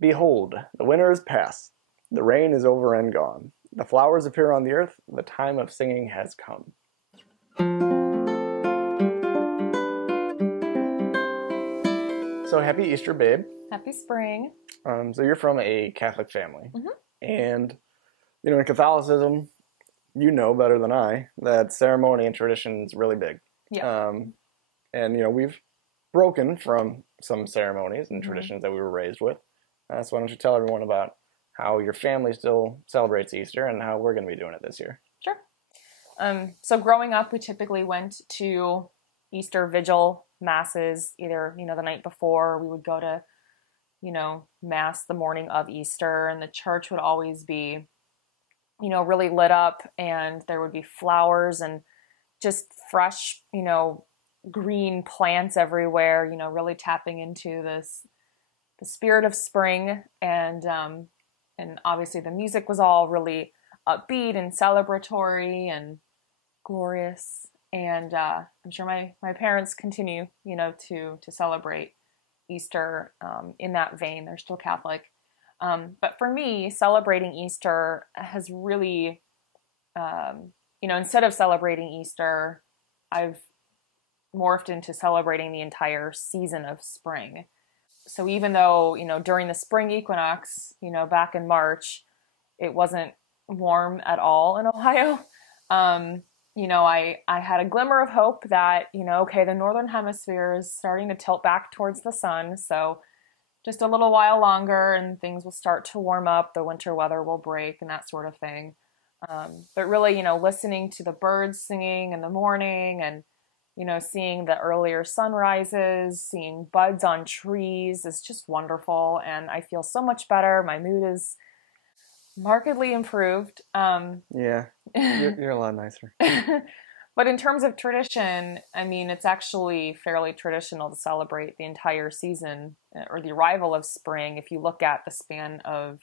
Behold, the winter is past, the rain is over and gone. The flowers appear on the earth, the time of singing has come. So happy Easter, babe. Happy spring. So you're from a Catholic family. Mm-hmm. And, in Catholicism, you know better than I that ceremony and tradition is really big. Yeah. And, we've broken from some ceremonies and traditions that we were raised with. So why don't you tell everyone about how your family still celebrates Easter and how we're going to be doing it this year? Sure. So growing up, we typically went to Easter vigil masses, either, the night before. We would go to, mass the morning of Easter, and the church would always be, really lit up, and there would be flowers and just fresh, green plants everywhere, really tapping into the spirit of spring. And obviously the music was all really upbeat and celebratory and glorious. And I'm sure my parents continue, to celebrate Easter in that vein. They're still Catholic. But for me, celebrating Easter has really, instead of celebrating Easter, I've morphed into celebrating the entire season of spring. So even though, during the spring equinox, back in March, it wasn't warm at all in Ohio, I had a glimmer of hope that, okay, the northern hemisphere is starting to tilt back towards the sun, so just a little while longer and things will start to warm up, the winter weather will break and that sort of thing. But really, listening to the birds singing in the morning and, seeing the earlier sunrises, seeing buds on trees is just wonderful. And I feel so much better. My mood is markedly improved. Yeah, you're a lot nicer. But in terms of tradition, it's actually fairly traditional to celebrate the entire season or the arrival of spring if you look at the span of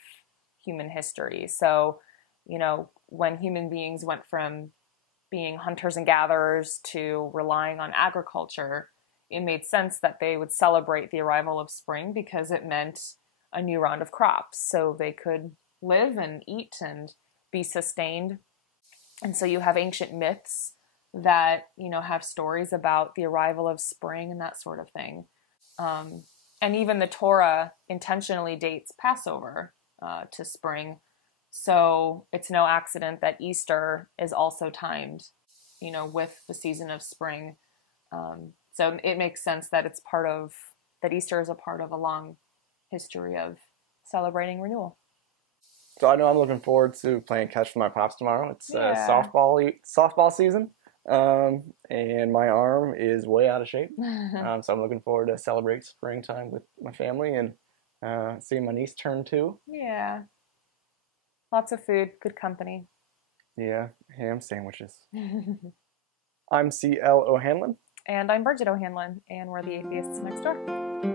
human history. So, when human beings went from being hunters and gatherers to relying on agriculture, it made sense that they would celebrate the arrival of spring because it meant a new round of crops. So they could live and eat and be sustained. And so you have ancient myths that, have stories about the arrival of spring and that sort of thing. And even the Torah intentionally dates Passover to spring. So it's no accident that Easter is also timed, with the season of spring. So it makes sense that that Easter is a part of a long history of celebrating renewal. So I know I'm looking forward to playing catch with my pops tomorrow. It's softball season, and my arm is way out of shape. So I'm looking forward to celebrate springtime with my family and seeing my niece turn 2. Yeah. Lots of food, good company. Yeah, ham sandwiches. I'm C.L. O'Hanlon. And I'm Bridget O'Hanlon, and we're the Atheists next door.